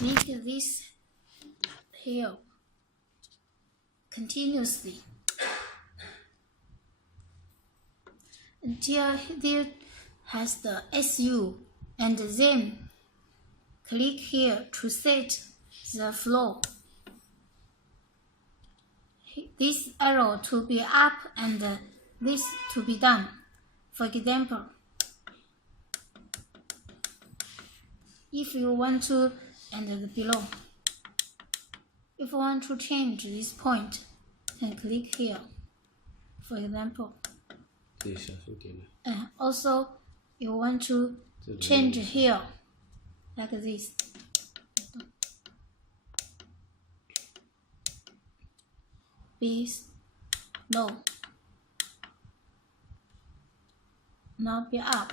click this here continuously until there has the SU, and then click here to set the flow. This arrow to be up and this to be down. For example, if you want to, and below, if you want to change this point, then click here. For example, also you want to change here, like this. Be low, now be up.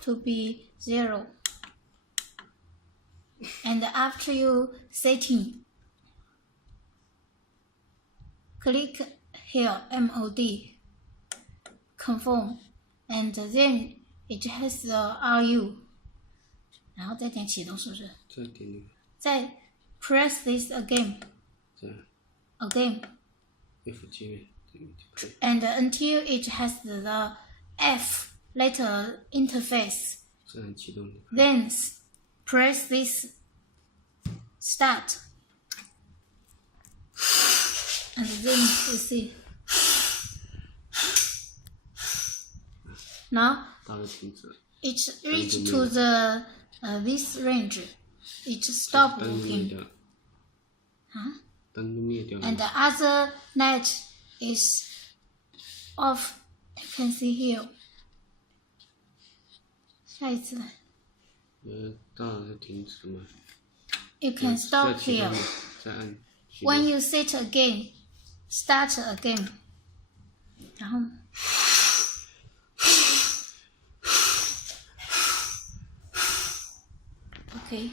To be 0. And after you setting, click here MOD, confirm, and then it has the RU. 然后再点启动，是不是？再点那个。再 press this again. Again. F 界面。And until it has the F letter interface. Then press this start. And then you see. Now it reached to the this range. It stopped working. And the other light is off. You can see here. 下一次。到了停止吗？ You can stop here. 再按。When you set again, start again. 然后。Okay.